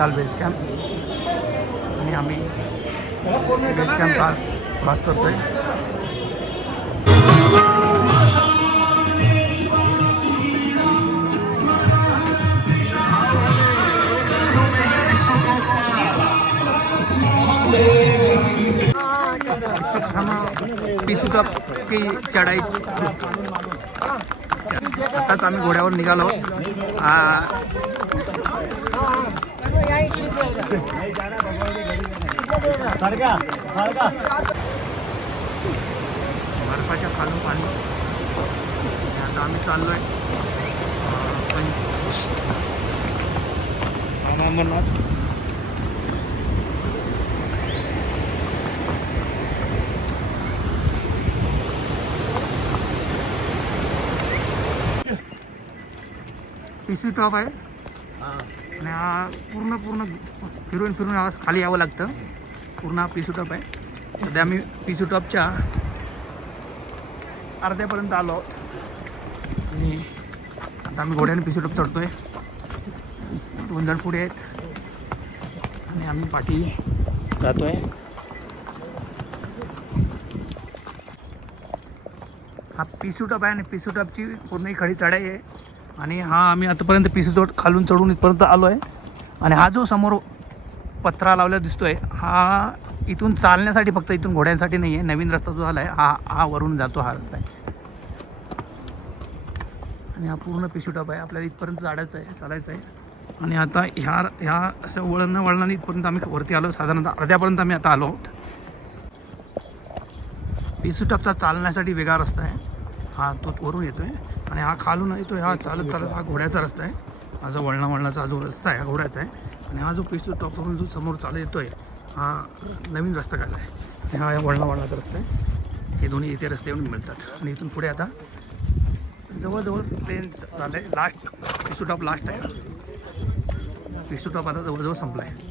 Ghatal base camp आणि आम्ही base camp cross करतोय. पिसू टॉप की चढाई आताच आम्ही घोड्यावर निघालो. बर्फाच्या खालून पाणी. आता आम्ही चाललोय अमरनाथ. पिसू टॉप आहे आणि हा पूर्ण फिरून खाली यावं लागतं. पूर्ण हा पिसू टॉप आहे. सध्या आम्ही पिसू टॉपच्या अर्ध्यापर्यंत आलो आहोत आणि आता आम्ही घोड्याने पिसू टॉप चढतोय. 2 जण पुढे आहेत आणि आम्ही पाठी जातोय. हा पिसू टॉप आहे आणि पिसू टॉपची पूर्ण ही खडी चढाई आहे. आणि हा आम्ही आतापर्यंत पिसू खालून चढून इथपर्यंत आलो आहे. आणि हा जो समोर पत्रा लावलेला दिसतोय हा इथून चालण्यासाठी, फक्त इथून घोड्यांसाठी नाही आहे. नवीन रस्ता जो झाला आहे हा वरून जातो, हा रस्ता आहे. आणि हा पूर्ण पिसू टॉप आहे. आपल्याला इथपर्यंत चालायचं आहे. आणि आता ह्या असं वळणाने इथपर्यंत आम्ही वरती आलो. साधारणतः अर्ध्यापर्यंत आम्ही आता आलो आहोत. पिसू टॉपचा चालण्यासाठी वेगळा रस्ता आहे. हा तो वरून येतोय आणि हा खालून येतो. हा चालत हा घोड्याचा रस्ता आहे. हा जो वळणाचा जो रस्ता आहे हा घोड्याचा आहे. आणि हा जो पिसू टॉपवरून जो समोर चालत येतोय हा नवीन रस्ता काढला आहे. हा वळणाचा रस्ता आहे. हे दोन्ही इथे रस्ते येऊन मिळतात. आणि इथून पुढे आता जवळजवळ प्लेन झालं आहे. लास्ट पिसू टॉप लास्ट आहे. पिसू टॉप आता जवळजवळ संपला आहे.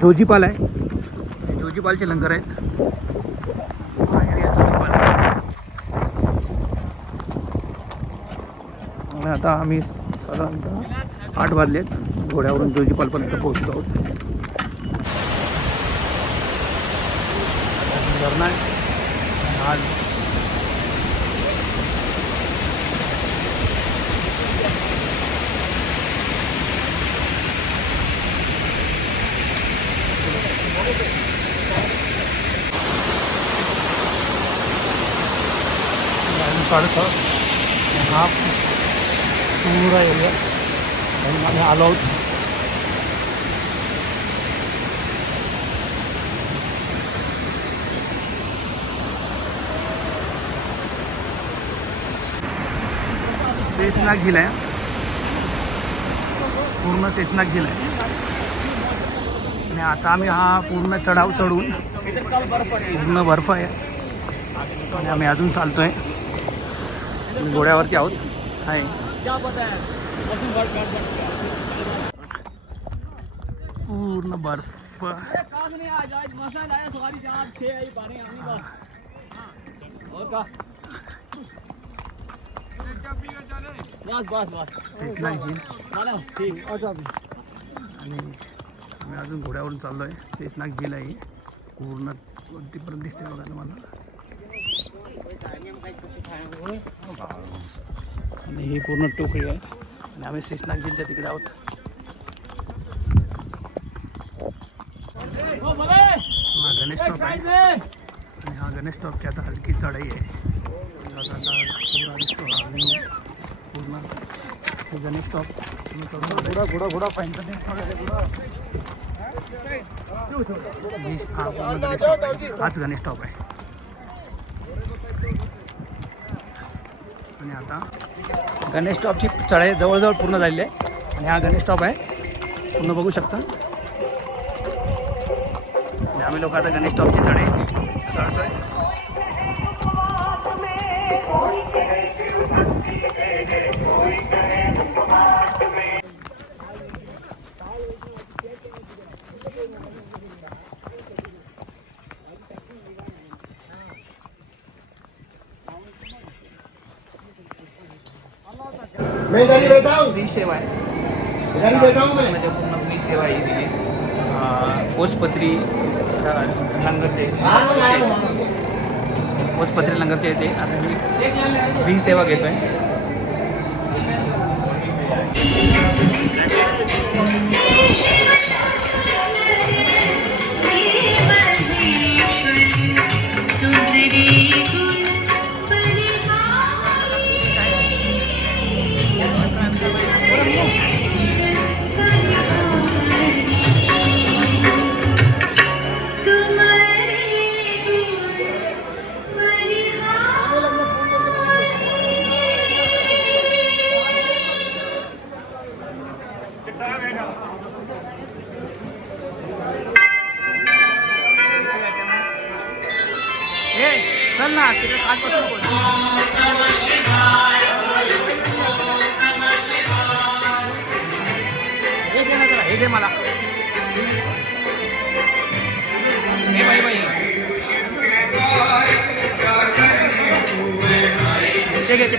जोजीपाल आहे. जोजीपालचे लंगर आहेत. हा एरिया जोजीपाल आहे. आणि आता आम्ही साधारणतः 8 वाजलेत. घोड्यावरून जोजीपालपर्यंत पोहोचतो आहोत. आज हा पूरा एरिया आम्ही आलो आहोत. शेषनाग झील आहे. पूर्ण शेषनाग झील आहे. आणि आता आम्ही हा पूर्ण चढाव चढून पूर्ण बर्फ आहे आणि आम्ही अजून चालतोय. घोड्यावरती आहोत. आहे पूर्ण बर्फ. शेषनाग झील आणि आम्ही अजून घोड्यावरून चाललो आहे. शेषनाग झील आहे पूर्ण तिथपर्यंत दिसते बघा तुम्हाला. आणि ही पूर्ण टोकरी आहे आणि आम्ही शेषनाग झीलच्या तिकडे आहोत. हा गणेश टॉप आहे आणि हा गणेश टॉपची आता हलकी चढाई आहे. पूर्ण हे गणेश टॉप घोडा पाहिजे. हाच गणेश टॉप आहे. आणि आता गणेश टॉपची चढाई जवळजवळ पूर्ण झालेली आहे. आणि हा गणेश टॉप आहे पूर्ण बघू शकता. आणि आम्ही लोक आता गणेश टॉपची चढाई चढतोय. फ्री सेवा आहे म्हणजे पूर्ण फ्री सेवा ही दिली. पोचपत्री लंगरचे येते. आता मी फ्री सेवा घेतोय. चल ना तिकडे खात हे दे मला. हे बाई बाई ते घे ते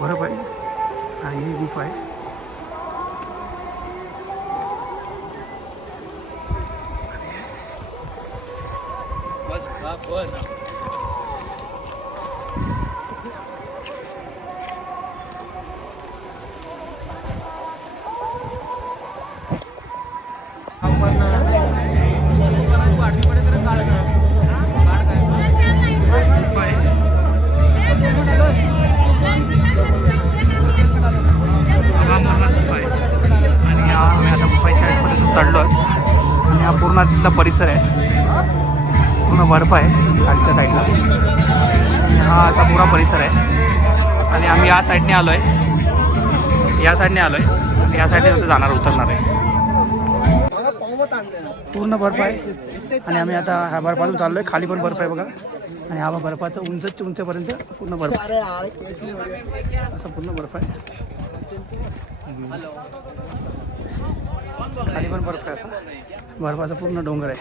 बर्फ आहे आणि ही गुफा आहे. चढलो आणि हा पूर्ण तिथला परिसर आहे. पूर्ण बर्फ आहे खालच्या साईडला आणि हा असा पुरा परिसर आहे. आणि आम्ही या साईडने आलो आहे. या साईडने आता जाणार उतरणार आहे. पूर्ण बर्फ आहे आणि आम्ही आता ह्या बर्फातून चाललो आहे. खाली पण बर्फ आहे बघा. आणि हा बर्फाचा उंचपर्यंत पूर्ण बर्फ असा पूर्ण बर्फ आहे. खाली पण बर्फ आहे. असा बर्फाचा पूर्ण डोंगर आहे.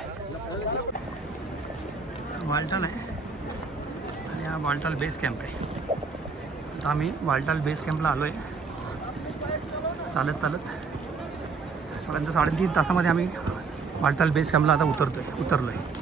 वालटाल आहे आणि हा वालटाल बेस कॅम्प आहे. आता आम्ही वालटाल बेस कॅम्पला आलो आहे. चालत साधारणतः 3.5 तासामध्ये आम्ही वालटाल बेस कॅम्पला आता उतरलो आहे.